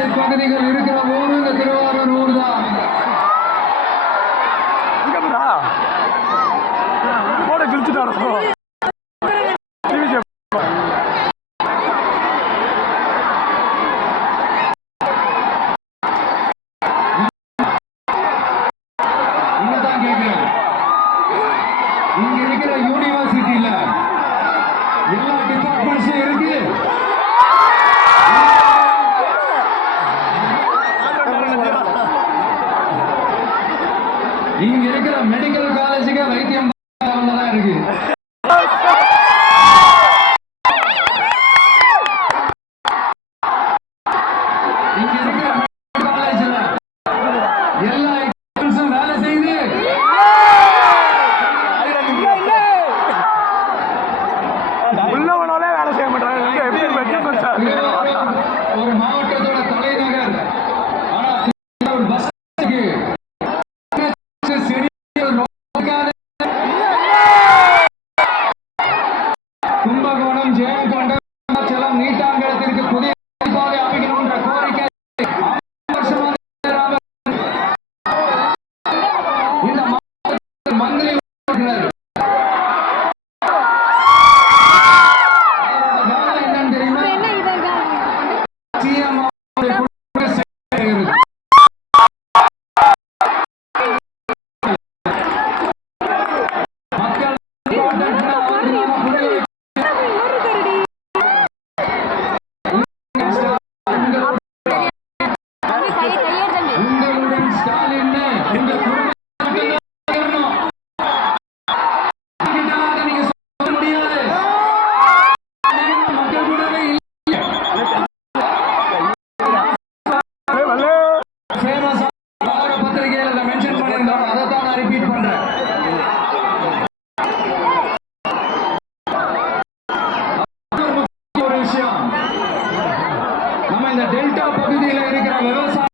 குடிசை பகுதிகள் இருக்கிற ஊர் இந்த திருவாரூர் ஊர் தான். போட கிழிச்சுட்டாரோ இன்னதான் கேட்கிறேன். இங்க இருக்கிற யூனிவர்சிட்டியில எல்லா டிபார்ட்மெண்ட்ஸும் இருக்கு. இங்க இருக்கிற மெடிக்கல் காலேஜுக்கு வைத்தியம் தான் இருக்கு. இங்க இருக்கிற மெடிக்கல் காலேஜ்ல எல்லா எக்யூப்மெண்ட்ஸும் வேலை செய்து உள்ளவனாலே வேலை செய்ய மாட்டாங்க. ஒரு மாவட்டத்தோட தலைநகர். ஆனா ஒரு பஸ்ஸுக்கு கும்பகோணம் ஜெயங்கொண்டம் நீட்டாங்கலத்திற்கு புதிய பாதை அமைக்கணும்ன்ற கோரிக்கை இந்த மந்திரி என்னன்னு தெரியுமா? சிஎம் உங்களுடன் ஸ்டாலின் இந்த நீங்க சொல்ல முடியாது. மக்கள் கூடவே ஃபேமஸ் பத்திரிகையில் மென்ஷன் பண்ணியிருந்தோம். அதை தான் நான் ரிப்பீட் பண்றேன். ஒரு விஷயம், நம்ம இந்த டெல்டா பகுதியில் இருக்கிற விவசாயம்